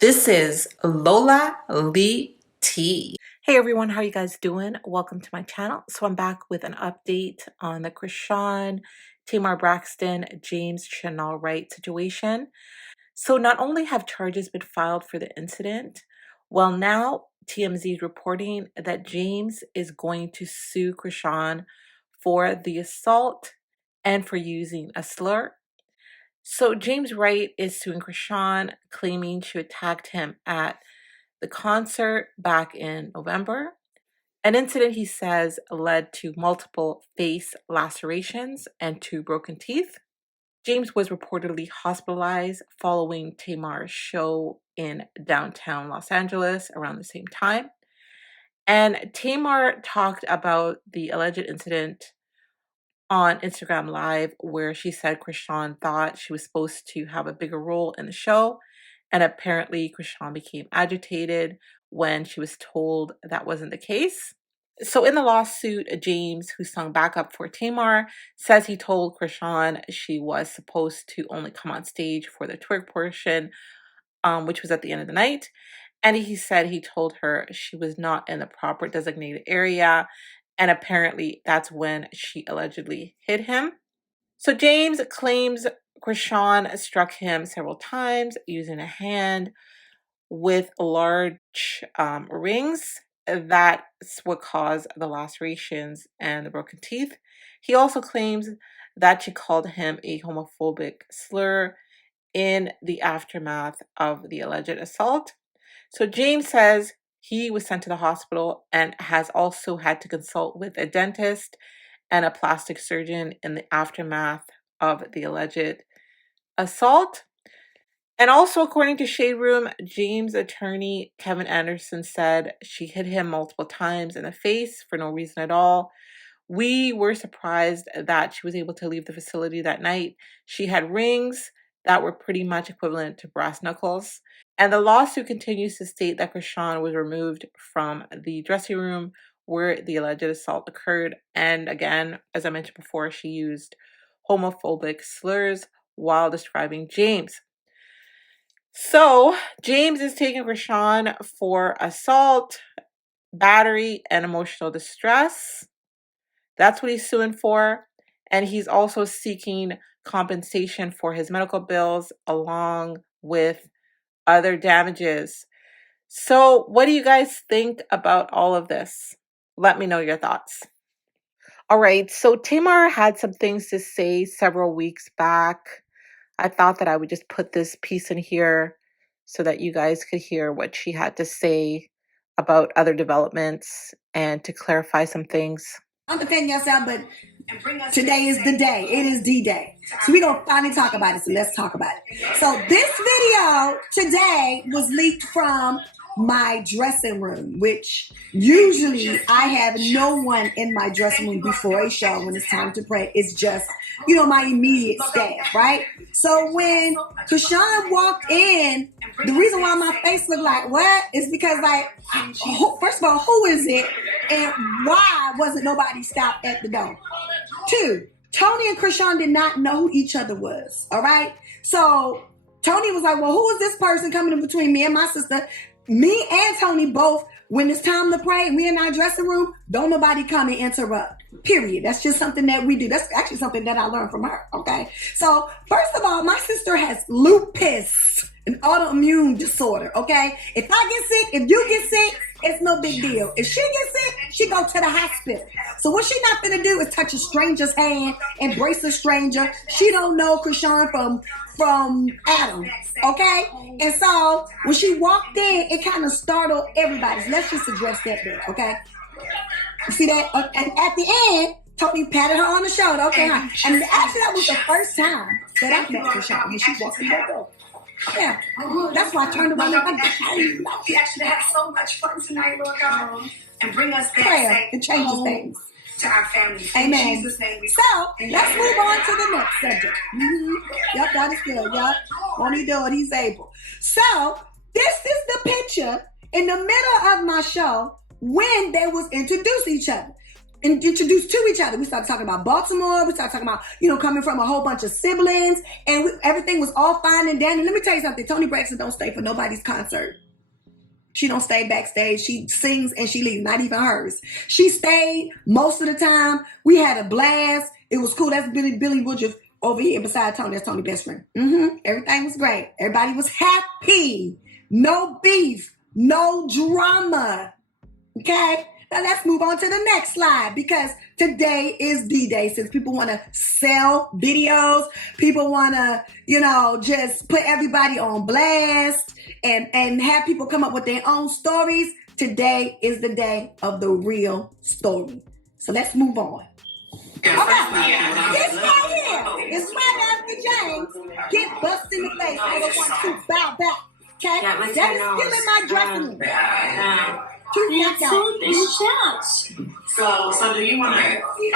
This is Lola Lee T. Hey everyone, how you guys doing? Welcome to my channel. So I'm back with an update on the Chrisean, Tamar, Braxton, James, Chanel Wright situation. So not only have charges been filed for the incident, well now TMZ is reporting that James is going to sue Chrisean for the assault and for using a slur. So James Wright is suing Chrisean, claiming she attacked him at the concert back in November. An incident, he says, led to multiple face lacerations and 2 broken teeth. James was reportedly hospitalized following Tamar's show in downtown Los Angeles around the same time. And Tamar talked about the alleged incident on Instagram Live, where she said Chrisean thought she was supposed to have a bigger role in the show. And apparently, Chrisean became agitated when she was told that wasn't the case. So in the lawsuit, James, who sung backup for Tamar, says he told Chrisean she was supposed to only come on stage for the twerk portion, which was at the end of the night. And he said he told her she was not in the proper designated area. And apparently that's when she allegedly hit him. So James claims Chrisean struck him several times using a hand with large rings. That's what caused the lacerations and the broken teeth. He also claims that she called him a homophobic slur in the aftermath of the alleged assault. So James says he was sent to the hospital and has also had to consult with a dentist and a plastic surgeon in the aftermath of the alleged assault. And also, according to Shade Room, James' attorney, Kevin Anderson, said she hit him multiple times in the face for no reason at all. We were surprised that she was able to leave the facility that night. She had rings that were pretty much equivalent to brass knuckles. And the lawsuit continues to state that Chrisean was removed from the dressing room where the alleged assault occurred. And again, as I mentioned before, she used homophobic slurs while describing James. So James is taking Chrisean for assault, battery, and emotional distress. That's what he's suing for. And he's also seeking compensation for his medical bills along with other damages. So what do you guys think about all of this? Let me know your thoughts. All right, so Tamar had some things to say several weeks back. I thought that I would just put this piece in here so that you guys could hear what she had to say about other developments and to clarify some things. Understand yourself, but today is the day. It is D-Day. So we're going to finally talk about it. So let's talk about it. So this video today was leaked from my dressing room, which usually I have no one in my dressing room before a show when it's time to pray. It's just, my immediate staff, right? So when Chrisean walked in, the reason why my face looked like what is because, first of all, who is it? And why wasn't nobody stopped at the door? 2, Tony and Chrisean did not know who each other was, all right? So Tony was like, well, who is this person coming in between me and my sister? Me and Tony both, when it's time to pray, we in our dressing room, don't nobody come and interrupt, period. That's just something that we do. That's actually something that I learned from her, okay? So first of all, my sister has lupus, an autoimmune disorder, okay? If I get sick, if you get sick, it's no big deal. If she gets sick, she go to the hospital. So what she not gonna do is touch a stranger's hand, embrace a stranger. She don't know Chrisean from Adam, okay? And so when she walked in, it kind of startled everybody. So let's just address that there, okay? You see that? And at the end, Tony patted her on the shoulder, okay? And actually, that was the first time that I met Chrisean when she walked in that door. Yeah, that's why I turned around and we actually had so much fun tonight, Lord God, and bring us back prayer. It changes things to our family. Amen. In Jesus' name we so let's move on to the next subject. Yep, that is good. Yep, won't he do it? He's able. So this is the picture in the middle of my show when they was introduced each other. introduced to each other. We started talking about Baltimore. We started talking about, coming from a whole bunch of siblings, and everything was all fine and dandy. Let me tell you something. Toni Braxton don't stay for nobody's concert. She don't stay backstage. She sings and she leaves, not even hers. She stayed most of the time. We had a blast. It was cool. That's Billy Woodruff over here beside Toni. That's Toni's best friend. Everything was great. Everybody was happy. No beef. No drama. Okay? Now let's move on to the next slide, because today is D-Day. Since people want to sell videos, people want to, just put everybody on blast and have people come up with their own stories. Today is the day of the real story. So let's move on. Okay, this right here is right after James get busted in the face. I don't want to bow back. Okay, that is still in my dressing room. So do you want to? You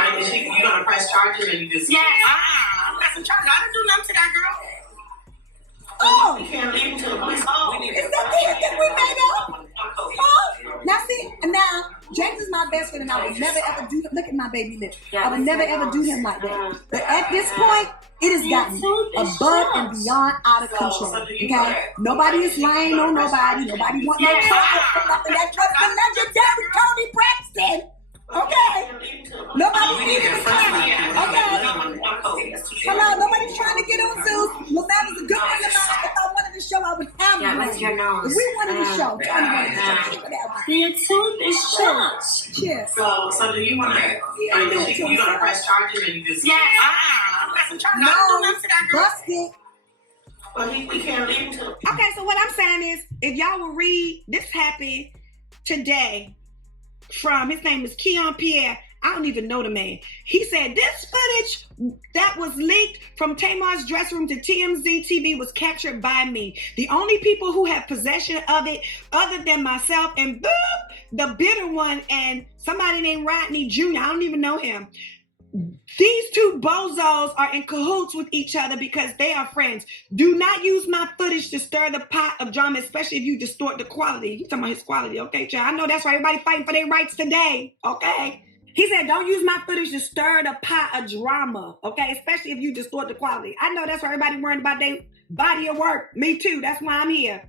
gonna press charges, or you just? Yeah. I'm pressing charges. I didn't do nothing to that girl. Oh, we can't leave until the police. Oh, is that the we made up? Oh, now James is my best friend, and I would never ever do. Look at my baby lip. I would never ever do him like that. But at this point, it has gotten above and beyond out of control. Okay, nobody is lying on nobody. Nobody wants no trouble. Nothing. That's just the legendary Toni Braxton. Okay. Nobody's needing to come. Okay. Hello, nobody's trying to get on Zeus. Well, that was a good one. If I wanted to show, I would have one. Let's your nose. If we wanted to show, Toni wanted to show. The tooth is short. Cheers. So do you want to? You gonna press charges, or you just? Yeah. I'm pressing charges. No, busted. Well, we can't leave until. Okay, so what I'm saying is, if y'all will read, this happened today. From his name is Keon Pierre. I don't even know the man. He said this footage that was leaked from Tamar's dressing room to TMZ TV was captured by me. The only people who have possession of it, other than myself and the bitter one and somebody named Rodney Jr. I don't even know him. These two bozos are in cahoots with each other because they are friends. Do not use my footage to stir the pot of drama, especially if you distort the quality. He's talking about his quality, okay, child? I know that's why everybody fighting for their rights today, okay? He said, don't use my footage to stir the pot of drama, okay? Especially if you distort the quality. I know that's why everybody worried about their body of work. Me too. That's why I'm here.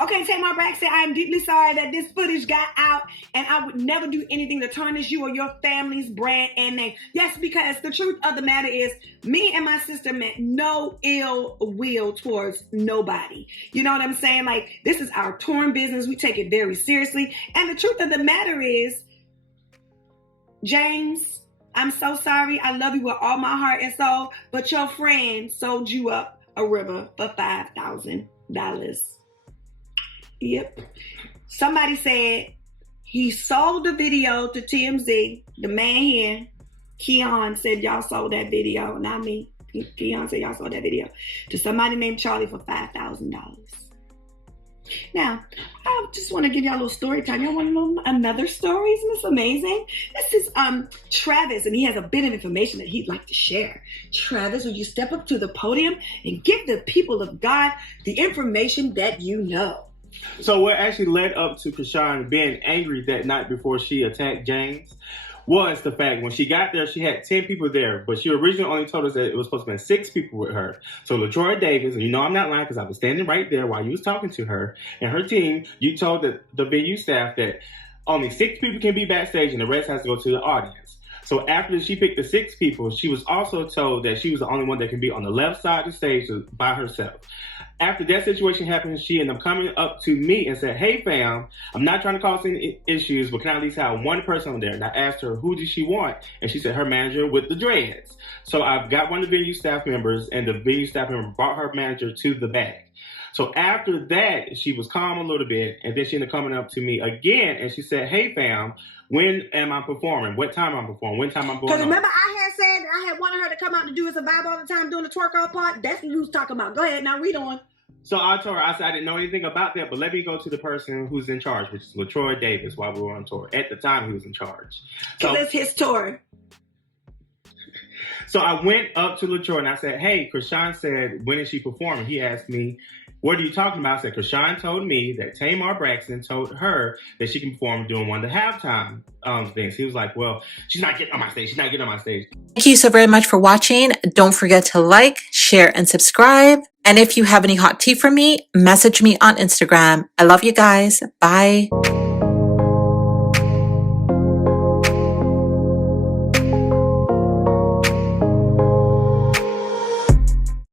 Okay, Tamar Braxton, I am deeply sorry that this footage got out, and I would never do anything to tarnish you or your family's brand and name. Yes, because the truth of the matter is, me and my sister meant no ill will towards nobody. You know what I'm saying? Like, this is our touring business. We take it very seriously. And the truth of the matter is, James, I'm so sorry. I love you with all my heart and soul, but your friend sold you up a river for $5,000. Yep. Somebody said he sold the video to TMZ. The man here, Keon, said y'all sold that video. Not me. Keon said y'all sold that video to somebody named Charlie for $5,000. Now, I just want to give y'all a little story time. Y'all want to know another story? Isn't this amazing? This is Travis, and he has a bit of information that he'd like to share. Travis, would you step up to the podium and give the people of God the information that you know? So what actually led up to Chrisean being angry that night before she attacked James was the fact when she got there, she had 10 people there, but she originally only told us that it was supposed to be 6 people with her. So LaTroy Davis, and you know I'm not lying because I was standing right there while you was talking to her and her team, you told the venue staff that only 6 people can be backstage and the rest has to go to the audience. So after she picked the 6 people, she was also told that she was the only one that can be on the left side of the stage by herself. After that situation happened, she ended up coming up to me and said, hey fam, I'm not trying to cause any issues, but can I at least have one person on there? And I asked her, who did she want? And she said her manager with the dreads. So I've got one of the venue staff members, and the venue staff member brought her manager to the back. So after that, she was calm a little bit, and then she ended up coming up to me again, and she said, hey fam, when am I performing? What time I'm performing? When time I'm going on? Because remember I had said I had wanted her to come out and do a survival all the time doing the twerk out part? That's what we was talking about. Go ahead, now read on. So I told her, I said, I didn't know anything about that, but let me go to the person who's in charge, which is LaTroy Davis, while we were on tour. At the time, he was in charge. So it's his tour. So I went up to LaTroy and I said, hey, Chrisean said, when is she performing? He asked me, what are you talking about? I said, Chrisean told me that Tamar Braxton told her that she can perform during one of the halftime things. He was like, well, she's not getting on my stage. She's not getting on my stage. Thank you so very much for watching. Don't forget to like, share, and subscribe. And if you have any hot tea for me, message me on Instagram. I love you guys. Bye.